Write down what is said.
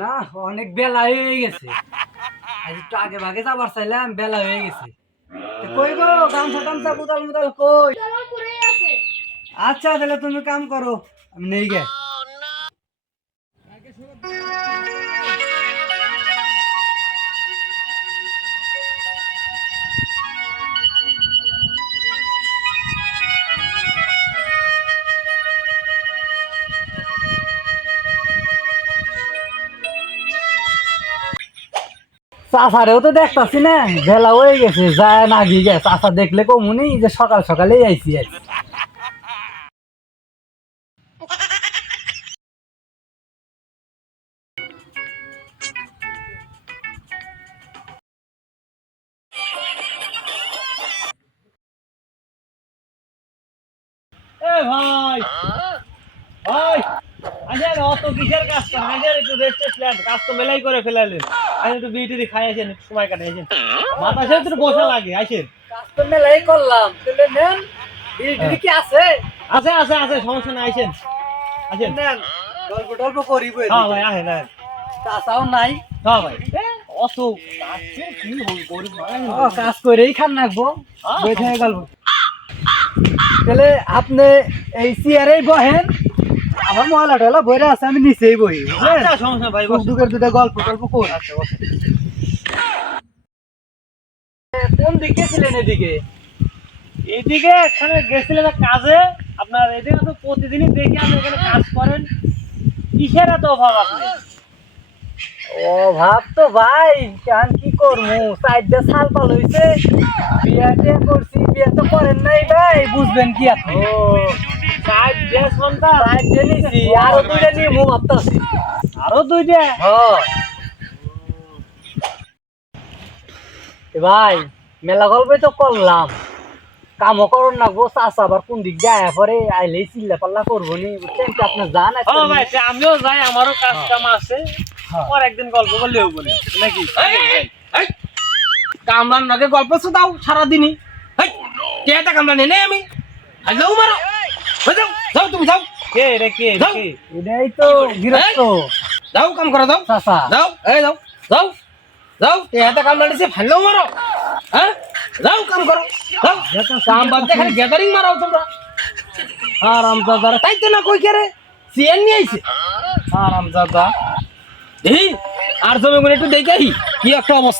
না অনেক বেলা হয়ে গেছে। আজ একটু আগে ভাগে যাবার চাইলাম বেলা হয়ে গেছে। কই গো গামছা টামছা কোদাল মুদাল কই? আচ্ছা তাহলে তুমি কাম করো আমি নেই গে। চাষারেও তো দেখতাছি না বেলা হয়ে গেছে, যায় না গিয়ে গেছে চাষা দেখলে কমুনি, যে সকাল সকালেই আইছি আর। ভাই ভাই আজের অত কিসের কাজ করেন আজের একটু রেস্ট প্ল্যান কাজ তো মেলাই করে ফেলালেন। আজ একটু বিউটি খাই আসেন একটু সময় কাটে আসেন। মাথা সে একটু বসা লাগে আসেন। কাজ তো মেলাই করলাম তাহলে নেন। বিড়ি টিড়ি কি আছে? আছে আছে আছে সমস্যা নাই আসেন। আসেন। নেন গল্প টল্প করিব হ্যাঁ ভাই আসেন আসেন। চাষাও নাই। হ্যাঁ ভাই। কাজে কি হল গরিব কাজ করেই খান রাখব। হ্যাঁ। গল্প। তাহলে আপনি এই চেয়ারেই বহেন। আমার মহলা টলা বইরা আছে আমি নিচেই বুঝলেন? আচ্ছা সমস্যা ভাই দুঃখের দুটা গল্প টল্প করি আচ্ছা বস। কোন দিকে ছিলেন এদিকে? এইদিকে এখানে গেছিলেন কাজে আপনার এদিকে তো প্রতিদিনই দেখি আপনি এখানে কাজ করেন। কিসের এত অভাব আপনি? ও ভাব তো ভাই কান কি করমু? সাইডে সাল পাল হইছে। বিয়া টিয়া করছি বিয়া তো করেন নাই ভাই বুঝবেন কি আপনি? দুইটা নিয়ে মু ভাবতাছি আরও দুইটা হ্যাঁ ভাই মেলা গল্পই তো করলাম কামও করুন না গো চাষা আবার কোন দিক যায় পরে আইলেই চিল্লা পাল্লা করব নি বুঝছেন কি আপনার জান ও ভাই আমিও যাই আমারও কাজ কাম আছে। পর একদিন গল্প করলেও বলি নাকি কামরান নাকি গল্প শোনাও সারাদিনই কেটা কামরা এনে আমি যাও মারো যাও যাও তুমি যাও। কে রে কে যাও। এটাই তো গৃহস্থ যাও কাম করো যাও। চাষা যাও এই যাও যাও যাও। কেটা কামরা নিছে ভালো মারো। হ্যাঁ? যাও কাম করো যাও। কাম বাদ দিয়ে খালি গ্যাদারিং মারাও তোমরা। আরাম দাদা তাই তো না কই কে রে? সিএন নিয়ে আইছে। আরাম দাদা এই আর জমি একটু দেখাই কি একটা অবস্থা।